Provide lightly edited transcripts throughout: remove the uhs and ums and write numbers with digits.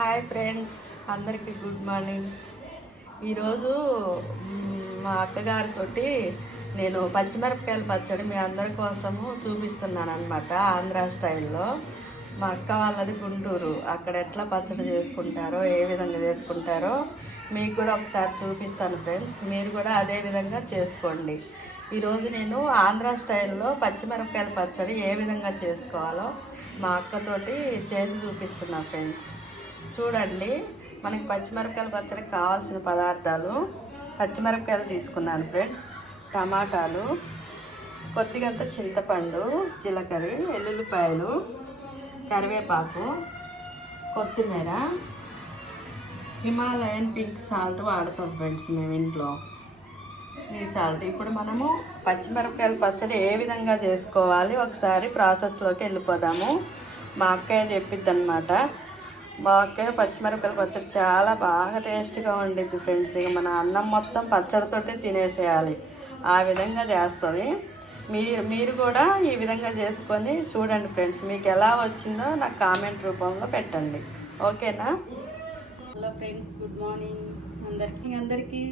Hi friends, అందరికీ good morning. ఈరోజు మా అక్కగారితో నేను పచ్చిమిరపకాయల పచ్చడి మీ అందరి కోసము చూపిస్తున్నాను అనమాట. ఆంధ్ర స్టైల్లో. మా అక్క వాళ్ళది గుంటూరు. అక్కడ ఎట్లా పచ్చడి చేసుకుంటారో, ఏ విధంగా చేసుకుంటారో మీకు కూడా ఒకసారి చూపిస్తాను ఫ్రెండ్స్. మీరు కూడా అదే విధంగా చేసుకోండి. ఈరోజు నేను ఆంధ్ర స్టైల్లో పచ్చిమిరపకాయల పచ్చడి ఏ విధంగా చేసుకోవాలో మా అక్కతోటి చేసి చూపిస్తున్నా ఫ్రెండ్స్. చూడండి, మనకి పచ్చిమిరపకాయల పచ్చడికి కావాల్సిన పదార్థాలు: పచ్చిమిరపకాయలు తీసుకున్నాను ఫ్రెండ్స్, టమాటాలు, కొద్దిగంత చింతపండు, జీలకర్ర, ఎల్లుల్లిపాయలు, కరివేపాకు, కొత్తిమీర, హిమాలయన్ పింక్ సాల్ట్ వాడతాం ఫ్రెండ్స్ మేము ఇంట్లో, ఈ సాల్ట్. ఇప్పుడు మనము పచ్చిమిరపకాయల పచ్చడి ఏ విధంగా చేసుకోవాలి ఒకసారి ప్రాసెస్లోకి వెళ్ళిపోదాము. మా అక్కయ్య చెప్పిద్ది అనమాట. మా అక్కయ్య పచ్చిమిరపకాయల పచ్చడి చాలా బాగా టేస్ట్గా ఉండిద్ది ఫ్రెండ్స్. ఇక మన అన్నం మొత్తం పచ్చడితోటి తినేసేయాలి, ఆ విధంగా చేస్తుంది. మీరు కూడా ఈ విధంగా చేసుకొని చూడండి ఫ్రెండ్స్. మీకు ఎలా వచ్చిందో నాకు కామెంట్ రూపంలో పెట్టండి, ఓకేనా? హలో ఫ్రెండ్స్, గుడ్ మార్నింగ్ అందరికీ.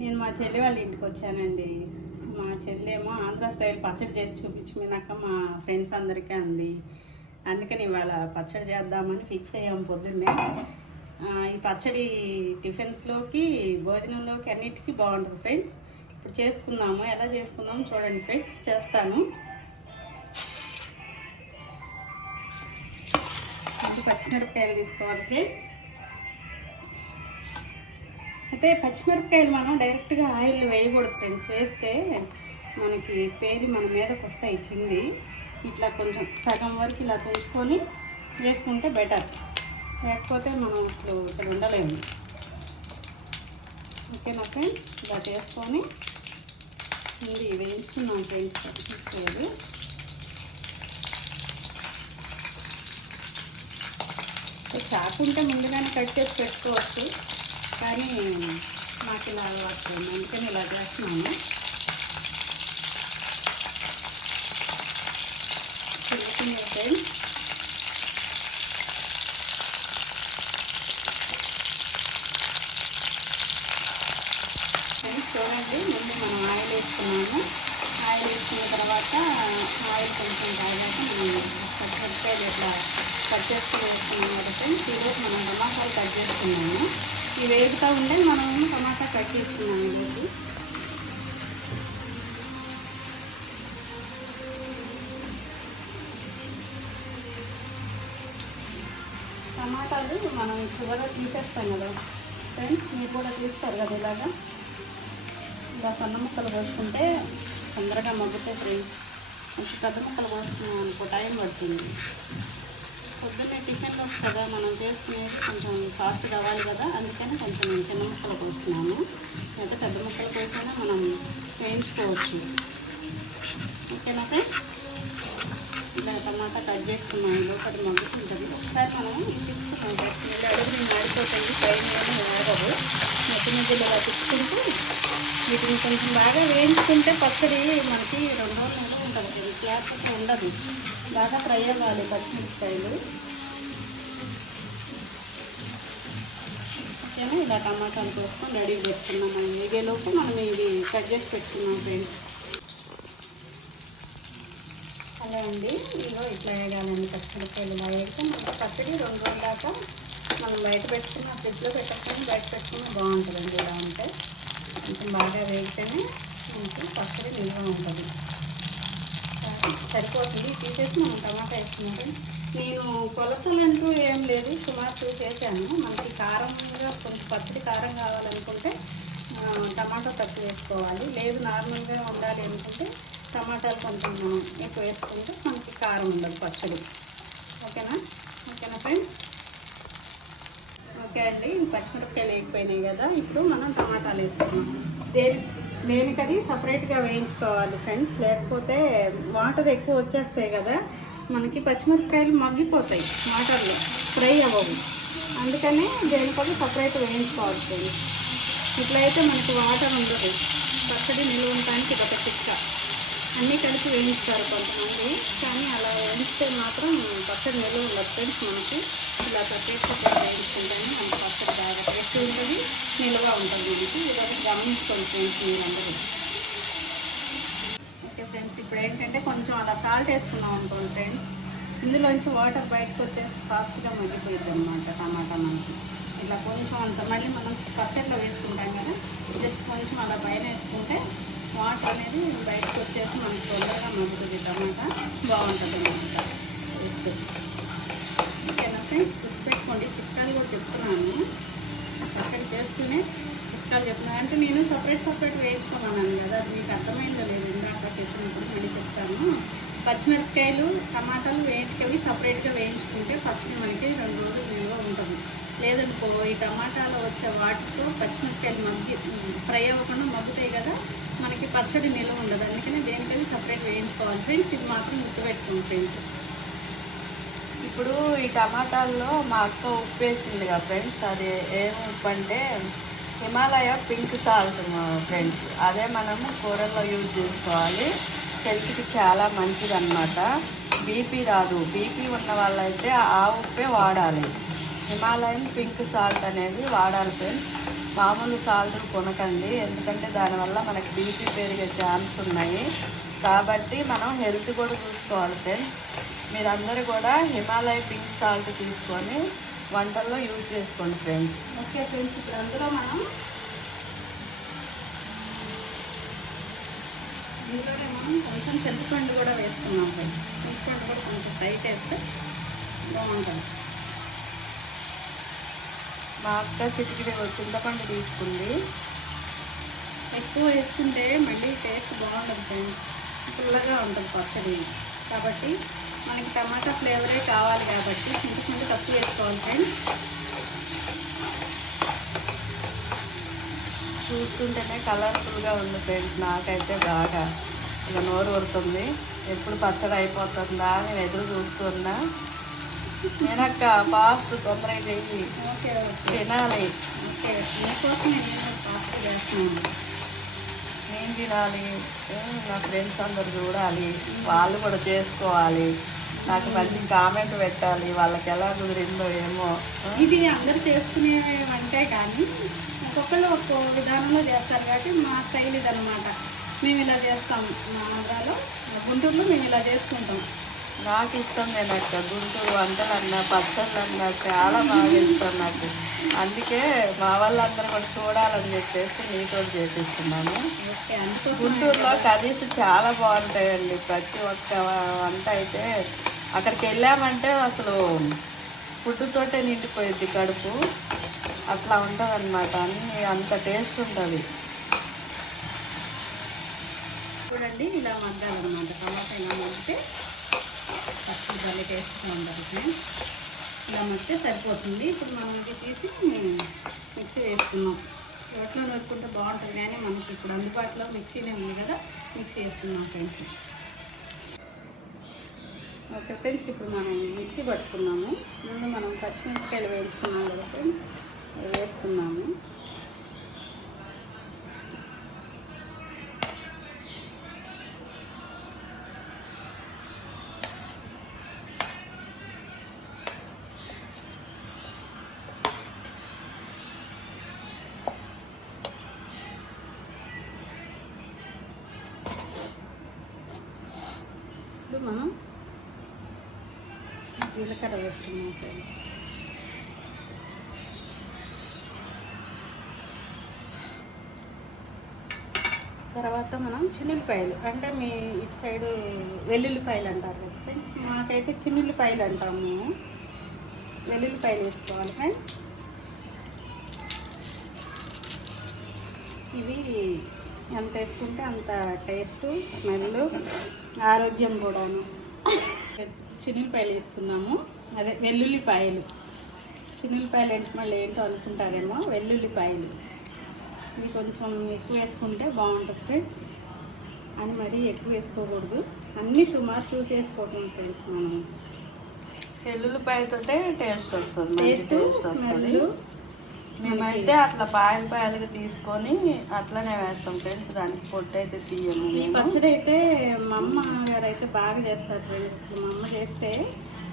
నేను మా చెల్లి వాళ్ళ ఇంటికి వచ్చానండి. మా చెల్లేమో ఆంధ్ర స్టైల్ పచ్చడి చేసి చూపించమన్నాక మా ఫ్రెండ్స్ అందరికీ అంది. అందుకని ఇవాళ పచ్చడి చేద్దామని ఫిక్స్ అయ్యాము పొద్దున్నే. ఈ పచ్చడి టిఫిన్స్లోకి, భోజనంలోకి అన్నిటికీ బాగుంటుంది ఫ్రెండ్స్. ఇప్పుడు చేసుకుందాము. ఎలా చేసుకుందాము చూడండి ఫ్రెండ్స్, చేస్తాను. పచ్చిమిరపకాయలు తీసుకోవాలి ఫ్రెండ్స్. అయితే పచ్చిమిరపకాయలు మనం డైరెక్ట్గా ఆయిల్ వేయకూడదు ఫ్రెండ్స్. వేస్తే మనకి పేలి మన మీదకి వస్తాయి చింది. ఇట్లా కొంచెం సగం వరకు ఇలా తుంచుకొని వేసుకుంటే బెటర్, లేకపోతే మనం అసలు ఇక్కడ ఉండలేము. ఓకేనా ఫ్రెండ్స్? ఇలా చేసుకొని ఇది వేయించుకున్నాం ఫ్రెండ్స్. పచ్చిమిరపకాయలు చాకుంటే ముందుగానే కట్ చేసి పెట్టుకోవచ్చు, కానీ నాకు ఇలా అలవాటు, అందుకని ఇలా చేస్తున్నాను. ఫ్రెండ్స్ చూడండి, ముందు మనం ఆయిల్ వేసుకున్నాము. ఆయిల్ వేసుకున్న తర్వాత ఆయిల్ కొంచెం కాగాక మనం పచ్చిమిరపకాయలు ఇట్లా కట్ చేసుకుని వేసుకున్నాం కదా ఫ్రెండ్స్. ఈరోజు మనం టమాటాలు కట్ చేసుకున్నాము. ఇవి వేగుతూ ఉంటే మనం టమాటా కట్ చేసుకున్నాము. ఈరోజు టమాటాలు మనం చివరిగా తీసేస్తాం కదా ఫ్రెండ్స్. మీరు కూడా తీస్తారు కదా ఇలా సన్న ముక్కలు కోసుకుంటే తొందరగా మగ్గుతాయి ఫ్రెండ్స్. కొంచెం పెద్ద ముక్కలు కోసుకున్నాం అనుకో టైం పడుతుంది. పొద్దున్నే టిఫిన్లో కదా మనం చేసుకునేది, కొంచెం ఫాస్ట్ కావాలి కదా, అందుకని కొంచెం నేను చిన్న ముక్కలు కోసుకున్నాను. లేదా పెద్ద ముక్కలు కోసైనా మనం వేయించుకోవచ్చు. ఓకేనా ఫ్రెండ్స్? ఇలా టమాటా కట్ చేసుకున్నాం. లోపల మగ్గుతుంటుంది. ఒకసారి మనం తిప్పుకున్నాం ఫ్రెండ్స్. మళ్ళీ అడుగుని మాడిపోతుంది, పైన ఆగదు. మధ్యలో ఇలా తిప్పుకుంటూ వీటిని కొంచెం బాగా వేయించుకుంటే పచ్చడి మనకి 2 రోజులు నిల్వ ఉంటుంది ఫ్రెండ్స్. లేకపోతే ఉండదు. బాగా ఫ్రై అవ్వాలి పచ్చిమిరపకాయలు. ఓకేనా? ఇలా టమాటాలు కోసుకొని రెడీ పెట్టుకున్నాం. మనం వేగేలోపు మనం ఇది కట్ చేసి పెట్టుకున్నాం ఫ్రెండ్స్. అలా అండి, ఇదిగో ఇట్లా వేయాలండి పచ్చిమిరపకాయలు. ఇలా వేస్తే మనకి పచ్చడి 2 రోజుల దాకా మనం బయట పెట్టుకున్న, ఫ్రిడ్జ్లో పెట్టకుండా బయట పెట్టుకున్న బాగుంటుందండి. ఇలా ఉంటే కొంచెం బాగా వేగితేనే మనకి పచ్చడి నిల్వ ఉంటుంది. సరిపోతుంది. తీసేసి మనం టమాటా వేసుకున్నాం. నేను కొలతలంటూ ఏం లేదు, సుమారు చూసేసాను. మనకి కారంగా కొంచెం పచ్చడి కారం కావాలనుకుంటే టమాటా తక్కువ వేసుకోవాలి. లేదు నార్మల్గా ఉండాలి అనుకుంటే టమాటాలు కొంచెం ఎక్కువ వేసుకుంటే మనకి కారం ఉండదు పచ్చడి. ఓకేనా ఫ్రెండ్స్? ఓకే అండి, పచ్చిమిరపకాయలు వేగిపోయినాయి కదా. ఇప్పుడు మనం టమాటాలు వేసుకున్నాం. దేనికది సపరేట్గా వేయించుకోవాలి ఫ్రెండ్స్, లేకపోతే వాటర్ ఎక్కువ వచ్చేస్తాయి కదా, మనకి పచ్చిమిరపకాయలు మగ్గిపోతాయి, వాటర్లో ఫ్రై అవ్వవు. అందుకని దేనికది సపరేట్ వేయించుకోవాలి ఫ్రెండ్స్. ఇట్లయితే మనకి వాటర్ ఉండదు, పచ్చడి నిల్వ ఉండడానికి ఇదొక చిక్క. అన్నీ కలిపి వేయిస్తారు కొంతమంది, కానీ అలా వేయిస్తే మాత్రం పచ్చడి నిల్వ ఉండదు ఫ్రెండ్స్. మనకి ఇలా సపరేట్ వేయించుకుంటేనే మనకి పచ్చడి బాగా టేస్ట్ ఉంటుంది, నిల్వ ఉంటుంది మనకి. ఇదొకటి గమనించుకోండి ఫ్రెండ్స్ మీరందరూ. ఓకే ఫ్రెండ్స్, ఇప్పుడు ఏంటంటే కొంచెం అలా సాల్ట్ వేసుకున్నాం అనుకోండి ఫ్రెండ్స్, ఇందులోంచి వాటర్ బయటకు వచ్చేసి ఫాస్ట్గా మగ్గిపోయింది అనమాట టమాటా మనకి. ఇట్లా కొంచెం అంత మళ్ళీ మనం పచ్చడిలో వేసుకుంటాం కదా, జస్ట్ కొంచెం అలా పైన వేసుకుంటే వాటర్ అనేది బయటకు వచ్చేసి మనకి తొందరగా మగ్గుతుంది టమాటా, బాగుంటుంది అనమాట టేస్ట్. ఓకేనా ఫ్రెండ్స్, గుర్తుపెట్టుకోండి. చిట్కాలు కూడా చెప్తున్నాను, పచ్చడి చేస్తూనే చిట్కాలు చెప్తున్నాను. అంటే నేను సపరేట్ వేయించుకున్నాను కదా, అది మీకు అర్థమైందో లేదు ఇందాక చెప్పినప్పుడు మళ్ళీ చెప్తాను. పచ్చిమిరపకాయలు టమాటాలు వేయించుకొని సపరేట్గా వేయించుకుంటే పచ్చడి మనకి 2 రోజులు నిల్వ ఉంటుంది. లేదనుకో ఈ టమాటాలో వచ్చే వాటితో పచ్చిమిరపకాయలు ఫ్రై అవ్వకుండా మగ్గుతాయి కదా, మనకి పచ్చడి నిల్వ ఉండదు. అందుకని దేనికైనా సపరేట్ వేయించుకోవాలి ఫ్రెండ్స్. ఇది మాత్రం గుర్తుపెట్టుకోండి ఫ్రెండ్స్. ఇప్పుడు ఈ టమాటాల్లో మా అక్క ఉప్పు వేసింది కదా ఫ్రెండ్స్, అది ఏం ఉప్పు అంటే హిమాలయ పింక్ సాల్ట్ ఫ్రెండ్స్. అదే మనము కూరల్లో యూజ్ చేసుకోవాలి, హెల్త్కి చాలా మంచిది అన్నమాట. బీపీ రాదు, బీపీ ఉన్న వాళ్ళైతే ఆ ఉప్పే వాడాలి. హిమాలయన్ పింక్ సాల్ట్ అనేది వాడాలి ఫ్రెండ్స్. మామూలు సాల్ట్ కొనకండి, ఎందుకంటే దానివల్ల మనకి బీపీ పెరిగే ఛాన్స్ ఉన్నాయి. కాబట్టి మనం హెల్త్ కూడా చూసుకోవాలి ఫ్రెండ్స్. మీరందరూ కూడా హిమాలయ పింక్ సాల్ట్ తీసుకొని వంటల్లో యూజ్ చేసుకోండి ఫ్రెండ్స్. ఓకే ఫ్రెండ్స్, ఇప్పుడు అందులో ఇందులోనే మనం కొంచెం చింతపండు కూడా వేసుకున్నాం ఫ్రెండ్స్. చింతపండు కూడా కొంచెం టైట్ వేస్తే బాగుంటుంది. మా అక్క చిటికిడి చింతపండు తీసుకుంది. ఎక్కువ వేసుకుంటే మళ్ళీ టేస్ట్ బాగుంటుంది ఫ్రెండ్స్, పుల్లగా ఉంటుంది పచ్చడి. కాబట్టి మనకి టమాటా ఫ్లేవరే కావాలి కాబట్టి చింతపండు తక్కువ వేసుకోవాలి ఫ్రెండ్స్. చూస్తుంటేనే కలర్ఫుల్గా ఉంది ఫ్రెండ్స్. నాకైతే బాగా ఇక నోరు ఊరుతుంది, ఎప్పుడు పచ్చడి అయిపోతుందా నేను ఎదురు చూస్తున్నా. నేనక్క ఫాస్ట్ తొందరగా చెయ్యి, ఓకే తినాలి. ఓకే, మీకోసం నేను ఫాస్ట్ చేస్తున్నాను. నేను తినాలి, నా ఫ్రెండ్స్ అందరు చూడాలి, వాళ్ళు కూడా చేసుకోవాలి, నాకు మంచి కామెంట్ పెట్టాలి, వాళ్ళకి ఎలా కుదిరిందో ఏమో. ఇది అందరు చేసుకునే వంటే కానీ ఒక్కొక్కరు ఒక్కో విధానంలో చేస్తారు కాబట్టి మా స్టైల్ ఇది అనమాట. మేము ఇలా చేస్తాం, మా ఆంధ్రాలో గుంటూరులో మేము ఇలా చేసుకుంటాం. నాకు ఇష్టం నేనక్క గుంటూరు వంటలన్నా పచ్చళ్ళన్నా చాలా బాగా ఇష్టం నాకు. అందుకే మా వాళ్ళందరూ కూడా చూడాలని చెప్పేసి నీతో చేపిస్తున్నాను. గుంటూరులో కర్రీస్ చాలా బాగుంటాయండి, ప్రతి ఒక్క వంట అయితే అక్కడికి వెళ్ళామంటే అసలు ఫుడ్తోటే నిండిపోయింది కడుపు, అట్లా ఉంటుంది అనమాట. అన్నీ అంత టేస్ట్ ఉంటుంది. చూడండి ఇలా మగ్గాలన్నమాట, టమాటా ఇలా మగ్గితే పచ్చి భలే టేస్ట్గా ఉంటుంది ఫ్రెండ్స్. ఇలా మగ్గితే సరిపోతుంది. ఇప్పుడు మనం ఇది తీసి మిక్సీ వేసుకున్నాం. రోట్లో నూరుకుంటే బాగుంటుంది, కానీ మనకి ఇప్పుడు అందుబాటులో మిక్సీనే ఉంది కదా, మిక్సీ వేసుకున్నాం ఫ్రెండ్స్. ఓకే ఫ్రెండ్స్, ఇప్పుడు మనం మిక్సీ పట్టుకున్నాము. ముందు మనం పచ్చిమిరపకాయలు వేయించుకున్నాం కదా ఫ్రెండ్స్, అవి వేసుకున్నాము. ఇప్పుడు మనం జీలకర్ర వేసుకున్నాం ఫ్రెండ్స్. తర్వాత మనం చిన్నుల్లిపాయలు, అంటే మీ ఇటు సైడు వెల్లుల్లిపాయలు అంటారు కదా ఫ్రెండ్స్, మాకైతే చిన్నుల్లిపాయలు అంటాము. వెల్లుల్లిపాయలు వేసుకోవాలి ఫ్రెండ్స్. ఇవి ఎంత వేసుకుంటే అంత టేస్ట్, స్మెల్, ఆరోగ్యం కూడాను. చిన్నుల్లిపాయలు వేసుకున్నాము, అదే వెల్లుల్లిపాయలు. చిన్నుల్లిపాయలు ఏంటి మళ్ళీ ఏంటో అనుకుంటారేమో, వెల్లుల్లిపాయలు. ఇవి కొంచెం ఎక్కువ వేసుకుంటే బాగుంటుంది ఫ్రెండ్స్, అని మరీ ఎక్కువ వేసుకోకూడదు. అన్నీ సుమారు చూసి వేసుకోవటం ఫ్రెండ్స్. మనం వెల్లుల్లిపాయలతో టేస్ట్ వస్తుంది, టేస్ట్, స్మెల్ మేమైతే అట్లా పాయలు పాయలుగా తీసుకొని అట్లనే వేస్తాం ఫ్రెండ్స్. దానికి పొట్టు అయితే తీయము. ఈ పచ్చడి అయితే మా అమ్మ గారు అయితే బాగా చేస్తారు ఫ్రెండ్స్. మా అమ్మ చేస్తే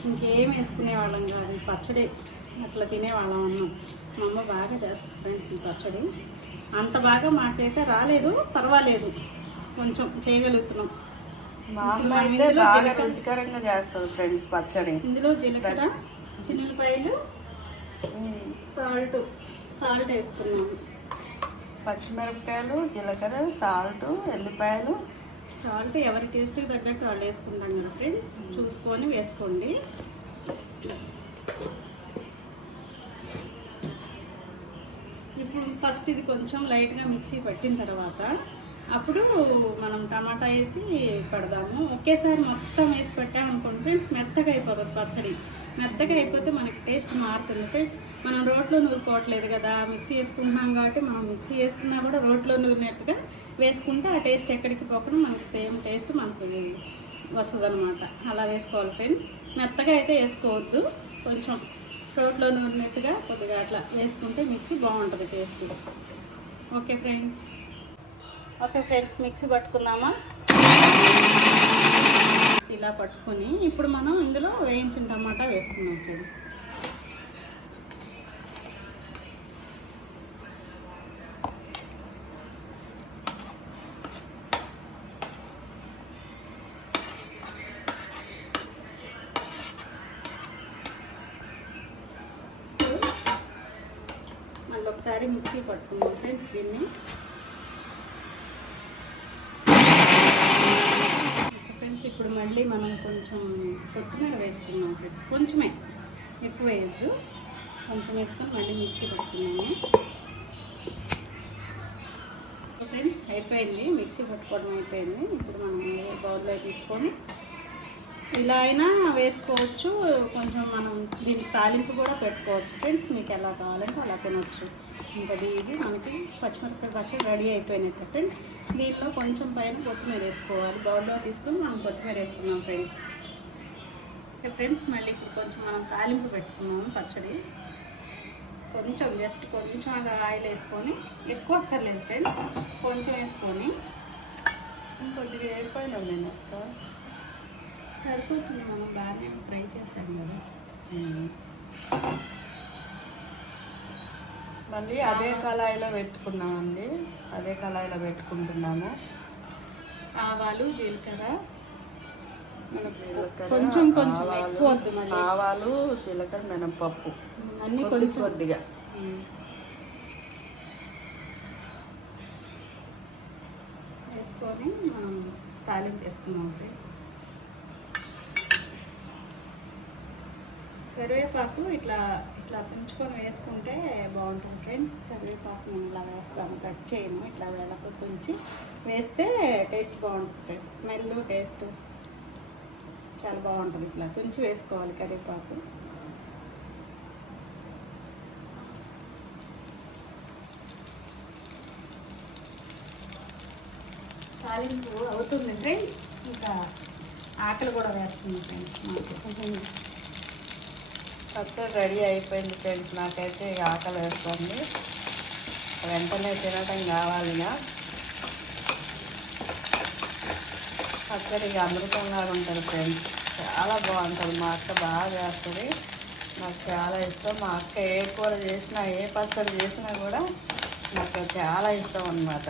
ఇంకేం వేసుకునేవాళ్ళం కాదు, ఈ పచ్చడి అట్లా తినేవాళ్ళం అన్నాం. మా అమ్మ బాగా చేస్తారు ఫ్రెండ్స్ ఈ పచ్చడి. అంత బాగా మాకైతే రాలేదు, పర్వాలేదు, కొంచెం చేయగలుగుతున్నాం. మా అమ్మ అయితే బాగా రుచికరంగా చేస్తుంది ఫ్రెండ్స్ పచ్చడి. ఇందులో జీలకర్ర, చిన్నులపాయలు, సాల్ట్ వేసుకున్నాము. పచ్చిమిరపకాయలు, జీలకర్ర, సాల్ట్, ఎల్లిపాయలు. సాల్ట్ ఎవరి టేస్ట్కి తగ్గట్టు వాళ్ళు వేసుకుంటాం కదా ఫ్రెండ్స్, చూసుకొని వేసుకోండి. ఇప్పుడు ఫస్ట్ ఇది కొంచెం లైట్గా మిక్సీ పట్టిన తర్వాత అప్పుడు మనం టమాటా వేసి పెడదాము. ఒకేసారి మొత్తం వేసి పెట్టామనుకోండి ఫ్రెండ్స్, మెత్తగా అయిపోతుంది పచ్చడి. మెత్తగా అయిపోతే మనకి టేస్ట్ మారుతుంది ఫ్రెండ్స్. మనం రోట్లో నూరుకోవట్లేదు కదా, మిక్సీ వేసుకుంటున్నాం కాబట్టి మనం మిక్సీ వేసుకున్నా కూడా రోట్లో నూరినట్టుగా వేసుకుంటే ఆ టేస్ట్ ఎక్కడికి పోకుండా మనకి సేమ్ టేస్ట్ మనకు వస్తుంది అనమాట. అలా వేసుకోవాలి ఫ్రెండ్స్. మెత్తగా అయితే వేసుకోవద్దు, కొంచెం రోట్లో నూరినట్టుగా కొద్దిగా అట్లా వేసుకుంటే మిక్సీ బాగుంటుంది టేస్ట్. ఓకే ఫ్రెండ్స్, మిక్సీ పట్టుకుందామా? ఇలా పట్టుకొని ఇప్పుడు మనం ఇందులో వేయించిన టమాటా వేసుకుందాం ఫ్రెండ్స్. మళ్ళీ ఒకసారి మిక్సీ పట్టుకుందాం ఫ్రెండ్స్ దీన్ని. ఫ్రెండ్స్ ఇప్పుడు మళ్ళీ మనం కొంచెం కొత్తిమీర వేసుకున్నాం ఫ్రెండ్స్. కొంచెమే, ఎక్కువ వేయద్దు, కొంచెం వేసుకొని మళ్ళీ మిక్సీ పట్టుకున్నాము ఫ్రెండ్స్. అయిపోయింది, మిక్సీ పట్టుకోవడం అయిపోయింది. ఇప్పుడు మనం బౌల్లో తీసుకొని ఇలా అయినా వేసుకోవచ్చు, కొంచెం మనం దీనికి తాలింపు కూడా పెట్టుకోవచ్చు ఫ్రెండ్స్. మీకు ఎలా కావాలంటే అలా తినవచ్చు. ఇంకా ఇది మనకి పచ్చిమిరపకాయ పచ్చడి రెడీ అయిపోయినట్టు ఫ్రెండ్స్. దీనిలో కొంచెం పైన కొత్తిమీర వేసుకోవాలి. బౌల్లో తీసుకొని మనం కొత్తిమీర వేసుకున్నాం ఫ్రెండ్స్. ఫ్రెండ్స్ మళ్ళీ ఇప్పుడు కొంచెం మనం తాలింపు పెట్టుకున్నాము పచ్చడి. కొంచెం జస్ట్ కొంచెం ఆయిల్ వేసుకొని, ఎక్కువ అక్కర్లేదు ఫ్రెండ్స్, కొంచెం వేసుకొని కొద్దిగా ఏడిపోయినాం నేను సరిపోతుంది. మనం బాగానే ఫ్రై చేసాం కదా. మళ్ళీ అదే కళాయిలో పెట్టుకున్నామండి, అదే కళాయిలో పెట్టుకుంటున్నాము. ఆవాలు, జీలకర్ర, కొంచెం ఆవాలు, జీలకర్ర, మినపప్పు అన్నీ కొద్దిగా వేసుకొని మనం తాలింపు వేసుకున్నాం ఫ్రెండ్స్. కరివేపాకు ఇట్లా తుంచుకొని వేసుకుంటే బాగుంటుంది ఫ్రెండ్స్. కరివేపాకు నేను ఇలా వేస్తాను, కట్ చేయను, ఇట్లా వేళతో తుంచి వేస్తే టేస్ట్ బాగుంటుంది ఫ్రెండ్స్. స్మెల్, టేస్ట్ చాలా బాగుంటుంది. ఇట్లా తుంచి వేసుకోవాలి కరివేపాకు. తాలింపు అవుతుంది ఫ్రెండ్స్. ఇంకా ఆకలి కూడా వేస్తుంది ఫ్రెండ్స్. పచ్చడి రెడీ అయిపోయింది ఫ్రెండ్స్. నాకైతే ఆకలి వేస్తుంది, వెంటనే తినటం కావాలిగా. పచ్చడి అమృతంగా ఉంటుంది ఫ్రెండ్స్, చాలా బాగుంటుంది. మా అక్క బాగా చేస్తుంది, నాకు చాలా ఇష్టం. మా అక్క ఏ కూర చేసినా, ఏ పచ్చడి చేసినా కూడా నాకు చాలా ఇష్టం అన్నమాట.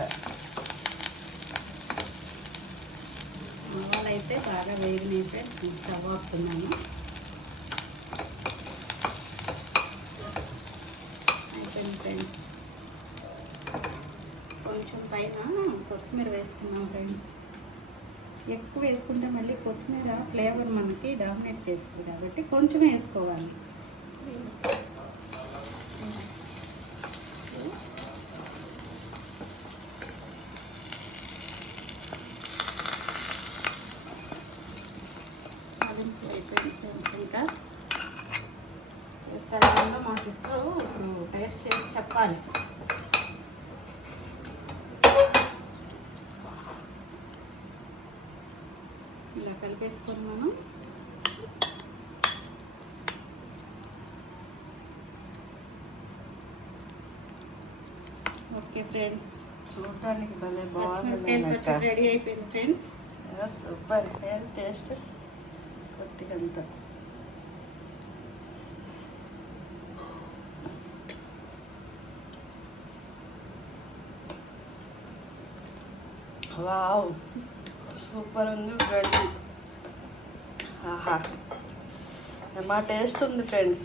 ఆవాలైతే బాగా వేగినాయి ఫ్రెండ్స్. స్టవ్ ఆపుతున్నాను. ఫ్రెండ్స్ కొంచెం పైన కొత్తిమీర వేసుకున్నాం ఫ్రెండ్స్. ఎక్కువ వేసుకుంటే మళ్ళీ కొత్తిమీర ఫ్లేవర్ మనకి డామినేట్ చేస్తుంది కాబట్టి కొంచెం వేసుకోవాలి. ఇంకా టేస్ట్ మా సిస్టర్ ఇప్పుడు టేస్ట్ చేసి చెప్పాలి. ఇలా కలిపేసుకొని మనం ఓకే ఫ్రెండ్స్, చూడటానికి భలే పచ్చిమిరపకాయల బాగుంది పచ్చడి రెడీ అయిపోయింది ఫ్రెండ్స్. సూపర్. ఏం టేస్ట్ కొద్దిగా అంత వావ్, సూపర్ ఉంది ఫ్రెండ్స్. ఆహా, మా టేస్ట్ ఉంది ఫ్రెండ్స్,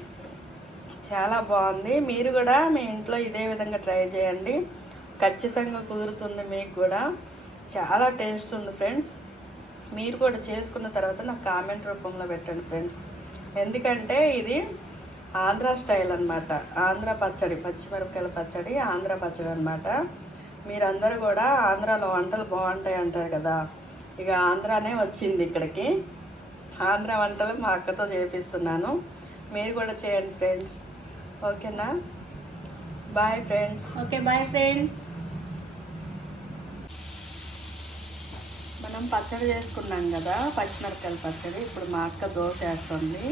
చాలా బాగుంది. మీరు కూడా మీ ఇంట్లో ఇదే విధంగా ట్రై చేయండి, ఖచ్చితంగా కుదురుతుంది మీకు కూడా. చాలా టేస్ట్ ఉంది ఫ్రెండ్స్. మీరు కూడా చేసుకున్న తర్వాత నాకు కామెంట్ రూపంలో పెట్టండి ఫ్రెండ్స్. ఎందుకంటే ఇది ఆంధ్ర స్టైల్ అనమాట, ఆంధ్ర పచ్చడి, పచ్చిమిరపకాయల పచ్చడి, ఆంధ్ర పచ్చడి అనమాట. మీరందరూ కూడా ఆంధ్రాలో వంటలు బాగుంటాయి అంటారు కదా, ఇక ఆంధ్రానే వచ్చింది ఇక్కడికి. ఆంధ్ర వంటలు మా అక్కతో చేపిస్తున్నాను, మీరు కూడా చేయండి ఫ్రెండ్స్. ఓకేనా? Bye friends. Okay bye friends. మనం పచ్చడి చేసుకున్నాం కదా, పచ్చిమిరపకాయల పచ్చడి. ఇప్పుడు మా అక్క దోశ వేస్తుంది.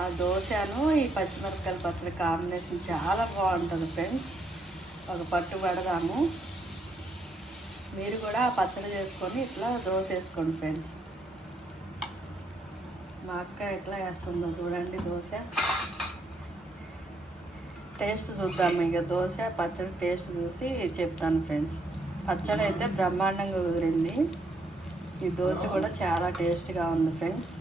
ఆ దోశను ఈ పచ్చిమిరపకాయల పచ్చడి కాంబినేషన్ చాలా బాగుంటుంది ఫ్రెండ్స్. ఒక పట్టు పెడదాము. మీరు కూడా ఆ పచ్చడి చేసుకొని ఇట్లా దోశ వేసుకోండి ఫ్రెండ్స్. మా అక్క ఎట్లా వేస్తుందో చూడండి దోశ. టేస్ట్ చూద్దాము, ఇక దోశ పచ్చడి టేస్ట్ చూసి చెప్తాను ఫ్రెండ్స్. పచ్చడి అయితే బ్రహ్మాండంగా కుదిరింది. ఈ దోశ కూడా చాలా టేస్ట్గా ఉంది ఫ్రెండ్స్.